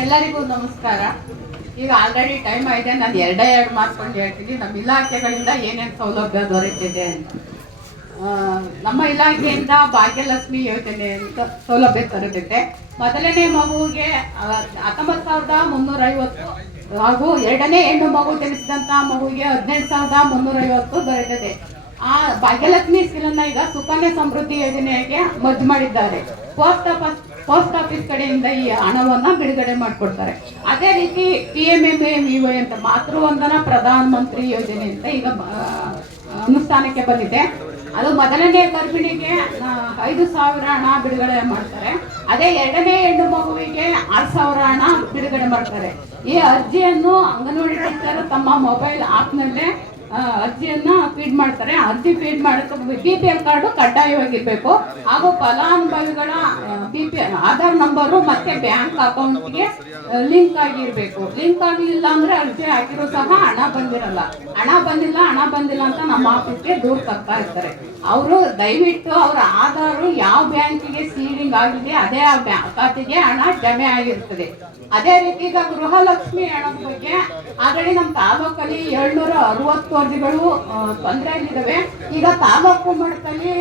ಎಲ್ಲರಿಗೂ ನಮಸ್ಕಾರ. ಈಗ ಆಲ್ರೆಡಿ ಟೈಮ್ ಆಗಿದೆ. ನಾನು ಎರಡೇ ಎರಡು ಮಾಡ್ಕೊಂಡು ಹೇಳ್ತೀನಿ. ನಮ್ಮ ಇಲಾಖೆಗಳಿಂದ ಏನೇನು ಸೌಲಭ್ಯ ದೊರೆತಿದೆ ಅಂತ. ನಮ್ಮ ಇಲಾಖೆಯಿಂದ ಭಾಗ್ಯಲಕ್ಷ್ಮಿ ಯೋಜನೆ ಅಂತ ಸೌಲಭ್ಯ ದೊರೆತಿದೆ ಮೊದಲನೇ ಮಗುವಿಗೆ ಹತ್ತೊಂಬತ್ತು ಸಾವಿರದ ಮುನ್ನೂರ ಐವತ್ತು ಹಾಗೂ ಎರಡನೇ ಹೆಣ್ಣು ಮಗು ಜನಿಸಿದಂಥ ಮಗುವಿಗೆ ಹದಿನೆಂಟು ಸಾವಿರದ ಮುನ್ನೂರ ಐವತ್ತು ದೊರೆತಿದೆ. ಆ, ಭಾಗ್ಯಲಕ್ಷ್ಮಿ ಸ್ಕೀಲನ್ನು ಈಗ ಸುಕನ್ಯಾ ಸಮೃದ್ಧಿ ಯೋಜನೆಗೆ ಮದ್ದು ಮಾಡಿದ್ದಾರೆ. ಪೋಸ್ಟ್ ಆಫೀಸ್ ಪೋಸ್ಟ್ ಆಫೀಸ್ ಕಡೆಯಿಂದ ಈ ಹಣವನ್ನ ಬಿಡುಗಡೆ ಮಾಡಿಕೊಡ್ತಾರೆ. ಅದೇ ರೀತಿ P M M M U ಅಂತ ಮಾತೃವಂದನಾ ಪ್ರಧಾನ ಮಂತ್ರಿ ಯೋಜನೆ ಅಂತ ಈಗ ಅನುಷ್ಠಾನಕ್ಕೆ ಬಂದಿದೆ. ಅದು ಮೊದಲನೇ ಗರ್ಭಿಣಿಗೆ ಐದು ಸಾವಿರ ಹಣ ಬಿಡುಗಡೆ ಮಾಡ್ತಾರೆ. ಅದೇ ಎರಡನೇ ಹೆಣ್ಣು ಮಗುವಿಗೆ ಆರು ಸಾವಿರ ಹಣ ಬಿಡುಗಡೆ ಮಾಡ್ತಾರೆ. ಈ ಅರ್ಜಿಯನ್ನು ಅಂಗನವಾಡಿ ಟೀಚರ್ ತಮ್ಮ ಮೊಬೈಲ್ ಆಪ್ನಲ್ಲೇ ಆ, ಅರ್ಜಿಯನ್ನ ಫೀಡ್ ಮಾಡ್ತಾರೆ. ಅರ್ಜಿ ಫೀಡ್ ಮಾಡಕ್ಕೆ ಬಿ ಪಿ ಎಲ್ ಕಾರ್ಡು ಕಡ್ಡಾಯವಾಗಿರ್ಬೇಕು. ಹಾಗೂ ಫಲಾನುಭವಿಗಳ ಆಧಾರ್ ನಂಬರು ಮತ್ತೆ ಬ್ಯಾಂಕ್ ಅಕೌಂಟ್ಗೆ ಲಿಂಕ್ ಆಗಿರ್ಬೇಕು. ಲಿಂಕ್ ಆಗಲಿಲ್ಲ ಅಂದ್ರೆ ಅರ್ಜಿ ಹಾಕಿರೋ ಸಹ ಹಣ ಬಂದಿರಲ್ಲ. ಹಣ ಬಂದಿಲ್ಲ ಹಣ ಬಂದಿಲ್ಲ ಅಂತ ನಮ್ಮ ಆಫೀಸ್ಗೆ ದೂರು ತರ್ತಾ ಇರ್ತಾರೆ. ಅವರು ದಯವಿಟ್ಟು ಅವರ ಆಧಾರು ಯಾವ ಬ್ಯಾಂಕಿಗೆ ಸೀಲಿಂಗ್ ಆಗಿದೆ, ಅದೇ ಆ ಖಾತೆಗೆ ಹಣ ಜಮೆ ಆಗಿರ್ತದೆ. ಅದೇ ರೀತಿ ಈಗ ಗೃಹಲಕ್ಷ್ಮಿ ಹಣದ ಬಗ್ಗೆ ಆಲ್ರೆಡಿ ನಮ್ಮ ತಾಲೂಕಲ್ಲಿ ಏಳ್ನೂರ ಅರವತ್ತು ಅರ್ಜಿಗಳು ತೊಂದರೆಯಲ್ಲಿದ್ದಾವೆ ಈಗ ತಾಲೂಕು ಮಟ್ಟದಲ್ಲಿ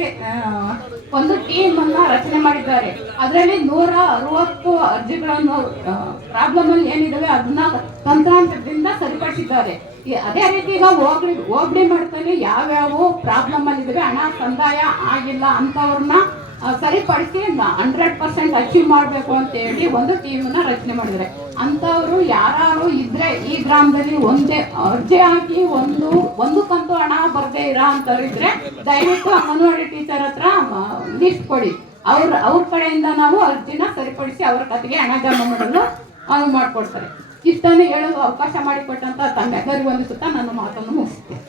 ಒಂದು ಟೀಮ್ ಅನ್ನ ರಚನೆ ಮಾಡಿದ್ದಾರೆ. ಅದರಲ್ಲಿ ನೂರ ಅರವತ್ತು ಅರ್ಜಿಗಳನ್ನು ಪ್ರಾಬ್ಲಮ್ ಅಲ್ಲಿ ಏನಿದಾವೆ ಅದನ್ನ ತಂತ್ರಾಂಶದಿಂದ ಸರಿಪಡಿಸಿದ್ದಾರೆ. ಅದೇ ರೀತಿ ಈಗ ಹೋಗ್ಲಿ ಹೋಗ್ಲಿ ಮಾಡ್ತಾನೆ ಯಾವ್ಯಾವ ಪ್ರಾಬ್ಲಮ್ ಅಲ್ಲಿ ಇದಾವೆ, ಹಣ ಸಂದಾಯ ಆಗಿಲ್ಲ ಅಂತವ್ರನ್ನ ಸರಿಪಡಿಸಿ ಹಂಡ್ರೆಡ್ ಪರ್ಸೆಂಟ್ ಅಚೀವ್ ಮಾಡಬೇಕು ಅಂತ ಹೇಳಿ ಒಂದು ಟೀಮನ್ನ ರಚನೆ ಮಾಡಿದ್ದಾರೆ. ಅಂಥವ್ರು ಯಾರು ಇದ್ರೆ ಈ ಗ್ರಾಮದಲ್ಲಿ ಒಂದೇ ಅರ್ಜಿ ಹಾಕಿ ಒಂದು ಒಂದು ಕಂತು ಹಣ ಬರದೇ ಇರ ಅಂತವ್ರು ಇದ್ರೆ ದಯವಿಟ್ಟು ಅಂಗನವಾಡಿ ಟೀಚರ್ ಹತ್ರ ಲಿಸ್ಟ್ ಕೊಡಿ. ಅವ್ರ ಅವ್ರ ಕಡೆಯಿಂದ ನಾವು ಅರ್ಜಿನ ಸರಿಪಡಿಸಿ ಅವ್ರ ಕತೆಗೆ ಹಣ ಜಮಾ ಮಾಡಲು ಅವ್ರು ಮಾಡಿಕೊಡ್ತಾರೆ. ಇಷ್ಟನ್ನು ಹೇಳಲು ಅವಕಾಶ ಮಾಡಿಕೊಟ್ಟಂತ ತಮ್ಮೆಲ್ಲರಿಗೂ ಒಂದು ಸುತ್ತ ನನ್ನ ಮಾತನ್ನು ಮುಗಿಸ್ತೇನೆ.